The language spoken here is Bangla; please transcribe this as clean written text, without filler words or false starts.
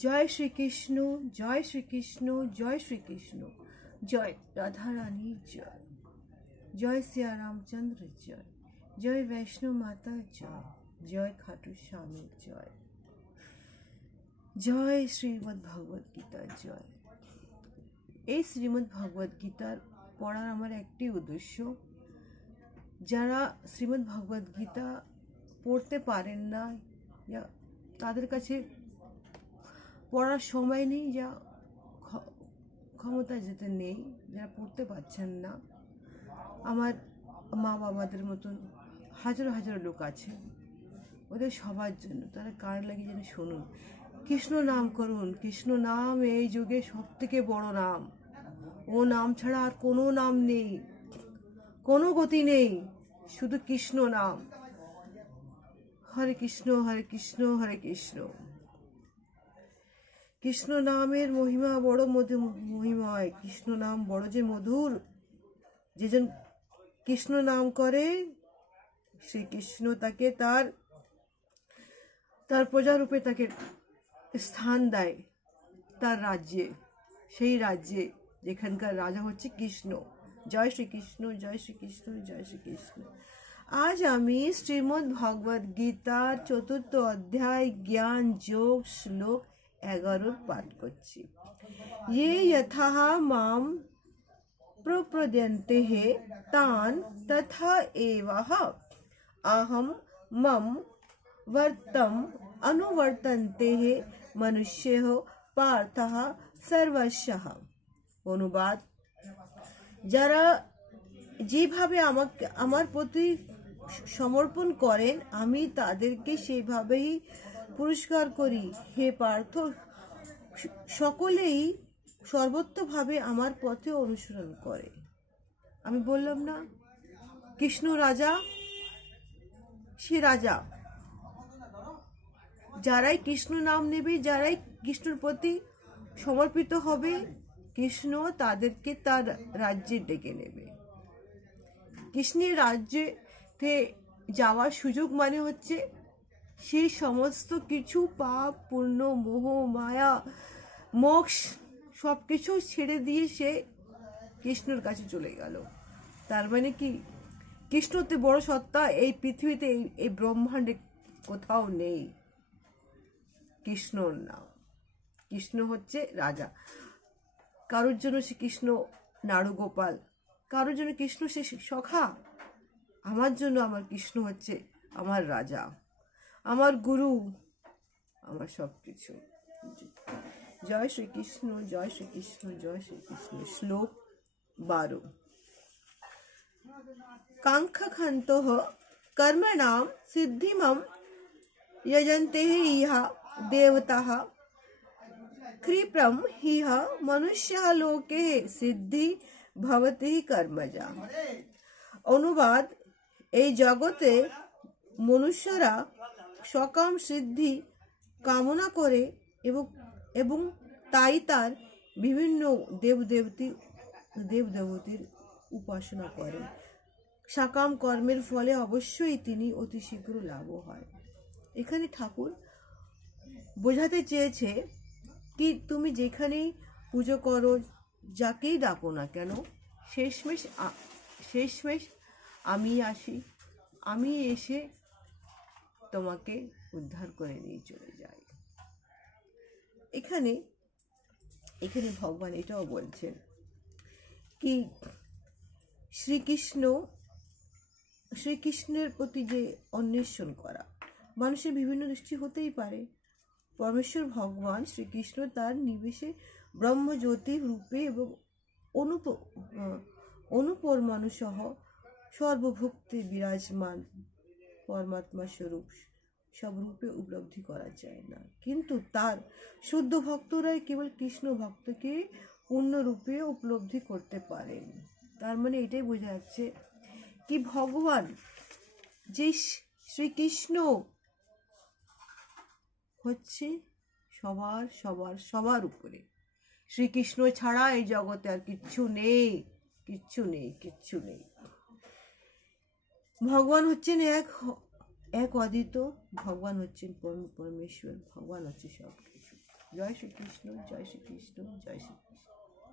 জয় শ্রীকৃষ্ণ, জয় শ্রীকৃষ্ণ, জয় শ্রীকৃষ্ণ, জয় রাধা রানীর জয়, জয় সিয়া রামচন্দ্রের জয়, জয় বৈষ্ণব মাতার জয়, জয় খাটু স্বামীর জয়, জয় শ্রীমদ্ ভগবদ গীতার জয়। এই শ্রীমদ্ ভগবদ গীতার পড়ার আমার একটি উদ্দেশ্য, যারা শ্রীমদ্ ভগবদ গীতা পড়তে পারেন না, তাদের কাছে পড়ার সময় নেই, যা ক্ষমতা যেতে নেই, যারা পড়তে পারছেন না, আমার মা বাবাদের মতন হাজারো হাজারো লোক আছে, ওদের সবার জন্য, তারা কার লাগে যেন শুনুন। কৃষ্ণ নাম করুন, কৃষ্ণ নাম এই যুগে সব থেকে বড় নাম। ও নাম ছাড়া আর কোনো নাম নেই, কোনো গতি নেই, শুধু কৃষ্ণ নাম। হরে কৃষ্ণ, হরে কৃষ্ণ, হরে কৃষ্ণ। কৃষ্ণ নামের মহিমা বড় মহিময়, কৃষ্ণ নাম বড় যে মধুর। যেজন কৃষ্ণ নাম করে, শ্রীকৃষ্ণ তাকে তার প্রজারূপে তাকে স্থান দেয় তার রাজ্যে, সেই রাজ্যে যেখানকার রাজা হচ্ছে কৃষ্ণ। জয় শ্রীকৃষ্ণ, জয় শ্রীকৃষ্ণ, জয় শ্রীকৃষ্ণ। আজ আমি শ্রীমদ্ ভগবদ গীতার 4th অধ্যায় জ্ঞান যোগ শ্লোক 11 পাঠ করছি। ये यथा माम प्रपद्यन्ते तान तथा एवः अहम मम वर्तम अनुवर्तन्ते मनुष्यः पार्थः सर्वशः। অনুবাদ, যারা যেভাবে আমার প্রতি সমর্পণ করেন, আমি তাদেরকে সেইভাবেই পুরস্কার করি। হে পার্থ, সকলেই সর্বত্রভাবে আমার পথে অনুসরণ করে। আমি বললাম না, কৃষ্ণ রাজা, সে রাজা। যারাই কৃষ্ণ নাম নেবে, যারাই কৃষ্ণর প্রতি সমর্পিত হবে, কৃষ্ণ তাদেরকে তার রাজ্যে ডেকে নেবে। কৃষ্ণের রাজ্যে যাওয়ার সুযোগ মানে হচ্ছে সেই সমস্ত কিছু পাপ, পুণ্য, মোহ, মায়া, মোক্ষ সবকিছু ছেড়ে দিয়ে সে কৃষ্ণর কাছে চলে গেল। তার মানে কি, কৃষ্ণতে বড় সত্তা এই পৃথিবীতে, এই ব্রহ্মাণ্ডে কোথাও নেই। কৃষ্ণর নাম, কৃষ্ণ হচ্ছে রাজা। কারোর জন্য সে কৃষ্ণ নাড়ুগোপাল, কারোর জন্য কৃষ্ণ সে সখা। আমার জন্য আমার কৃষ্ণ হচ্ছে আমার রাজা, আমার গুরু, আমার সবকিছু। জয় শ্রীকৃষ্ণ, জয় শ্রীকৃষ্ণ, জয় শ্রীকৃষ্ণ। শ্লোক 12। কাঙ্ক্ষান্তঃ কর্মণাম সিদ্ধিমম यजन्ते इह देवताः ক্ষিপ্রম হিহ মনুষ্যः লোকে সিদ্ধি ভবতি কর্মজা। অনুবাদ, এই জগতে মনুষ্যরা সকাম সিদ্ধি কামনা করে এবং তাই তার বিভিন্ন দেবদেবতীর উপাসনা করে। সকাম কর্মের ফলে অবশ্যই তিনি অতি শীঘ্র লাভ হয়। এখানে ঠাকুর বোঝাতে চেয়েছে কি, তুমি যেখানেই পুজো করো, যাকেই ডাকো না কেন, শেষমেশ আমি আসি, আমি এসে তোমাকে উদ্ধার করে নিয়ে চলে যাই। এখানে ভগবান এটাও বলছেন কি, শ্রীকৃষ্ণের প্রতি যে অন্বেষণ করা, মানুষের বিভিন্ন দৃষ্টি হতেই পারে। পরমেশ্বর ভগবান শ্রীকৃষ্ণ তার নিবেশে ব্রহ্মজ্যোতি রূপে এবং অনুপরমাণু সহ সর্বভুক্তে বিরাজমান পরমাত্মা স্বরূপ সব রূপে উপলব্ধি করা যায় না, কিন্তু তার শুদ্ধ ভক্তরাই কেবল কৃষ্ণ ভক্তকে পূর্ণরূপে উপলব্ধি করতে পারেন। তার মানে এটাই বোঝা যাচ্ছে কি, ভগবান যে শ্রীকৃষ্ণ হচ্ছে সবার উপরে। শ্রীকৃষ্ণ ছাড়া এই জগতে আর কিচ্ছু নেই, কিচ্ছু নেই, কিচ্ছু নেই। ভগবান হচ্ছেন এক অদ্বিত, ভগবান হচ্ছেন পরমেশ্বর, ভগবান হচ্ছে সব কিছু। জয় শ্রীকৃষ্ণ, জয় শ্রীকৃষ্ণ, জয় শ্রীকৃষ্ণ।